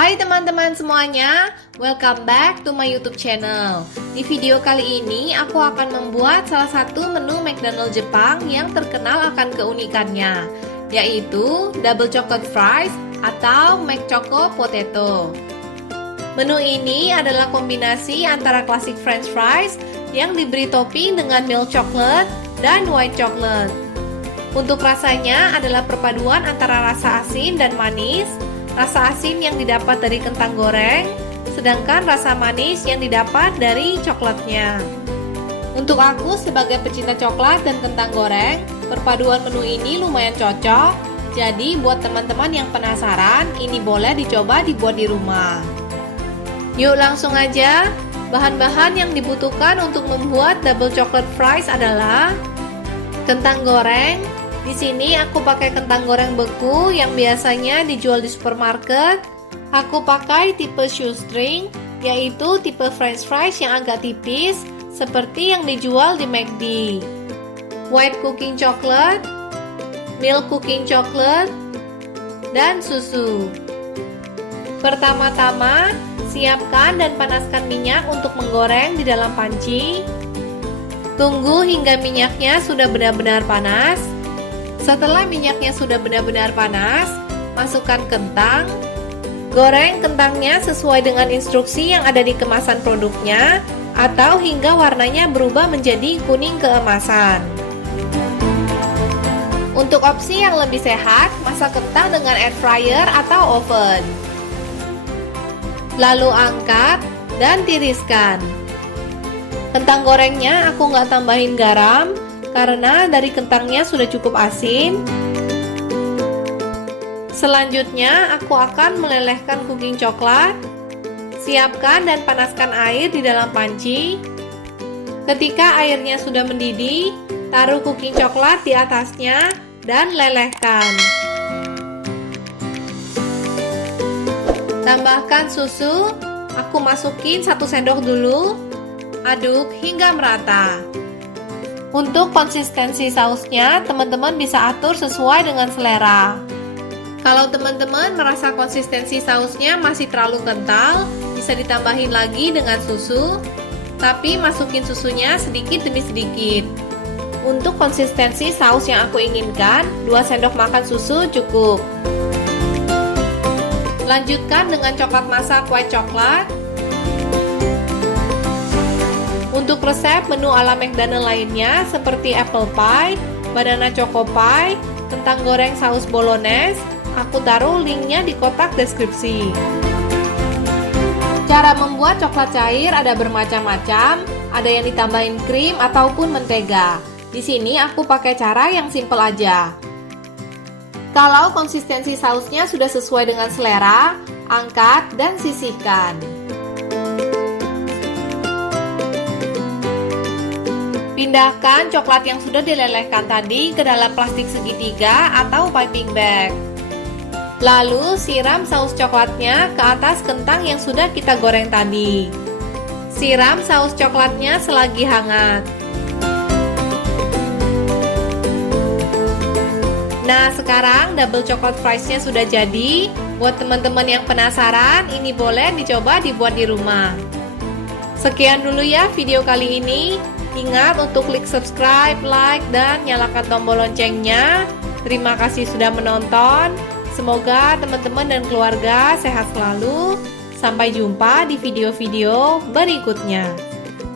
Hai teman-teman semuanya, welcome back to my YouTube channel. Di video kali ini aku akan membuat salah satu menu McDonald Jepang yang terkenal akan keunikannya, yaitu Double Chocolate Fries atau McChoco Potato. Menu ini adalah kombinasi antara klasik French fries yang diberi topping dengan milk chocolate dan white chocolate. Untuk rasanya adalah perpaduan antara rasa asin dan manis. Rasa asin yang didapat dari kentang goreng, sedangkan rasa manis yang didapat dari coklatnya. Untuk aku sebagai pecinta coklat dan kentang goreng, perpaduan menu ini lumayan cocok. Jadi buat teman-teman yang penasaran, ini boleh dicoba dibuat di rumah. Yuk langsung aja. Bahan-bahan yang dibutuhkan untuk membuat double chocolate fries adalah kentang goreng. Di sini aku pakai kentang goreng beku yang biasanya dijual di supermarket. Aku pakai tipe shoestring, yaitu tipe french fries yang agak tipis, seperti yang dijual di McD. White cooking chocolate, milk cooking chocolate, dan susu. Pertama-tama, siapkan dan panaskan minyak untuk menggoreng di dalam panci. Tunggu hingga minyaknya sudah benar-benar panas. Setelah minyaknya sudah benar-benar panas, masukkan kentang. Goreng kentangnya sesuai dengan instruksi yang ada di kemasan produknya, atau hingga warnanya berubah menjadi kuning keemasan. Untuk opsi yang lebih sehat, masak kentang dengan air fryer atau oven. Lalu angkat dan tiriskan. Kentang gorengnya aku nggak tambahin garam, karena dari kentangnya sudah cukup asin. Selanjutnya aku akan melelehkan cooking coklat. Siapkan dan panaskan air di dalam panci. Ketika airnya sudah mendidih, taruh cooking coklat di atasnya dan lelehkan. Tambahkan susu. Aku masukin 1 sendok dulu. Aduk hingga merata. Untuk konsistensi sausnya, teman-teman bisa atur sesuai dengan selera. Kalau teman-teman merasa konsistensi sausnya masih terlalu kental, bisa ditambahin lagi dengan susu, tapi masukin susunya sedikit demi sedikit. Untuk konsistensi saus yang aku inginkan, 2 sendok makan susu cukup. Lanjutkan dengan coklat masak white chocolate. Untuk resep menu ala McDonald lainnya seperti apple pie, banana choco pie, kentang goreng saus bolognese, aku taruh linknya di kotak deskripsi. Cara membuat coklat cair ada bermacam-macam, ada yang ditambahin krim ataupun mentega. Di sini aku pakai cara yang simple aja. Kalau konsistensi sausnya sudah sesuai dengan selera, angkat dan sisihkan. Pindahkan coklat yang sudah dilelehkan tadi ke dalam plastik segitiga atau piping bag. Lalu siram saus coklatnya ke atas kentang yang sudah kita goreng tadi. Siram saus coklatnya selagi hangat. Nah, sekarang double chocolate fries-nya sudah jadi. Buat teman-teman yang penasaran, ini boleh dicoba dibuat di rumah. Sekian dulu ya video kali ini. Ingat untuk klik subscribe, like, dan nyalakan tombol loncengnya. Terima kasih sudah menonton. Semoga teman-teman dan keluarga sehat selalu. Sampai jumpa di video-video berikutnya.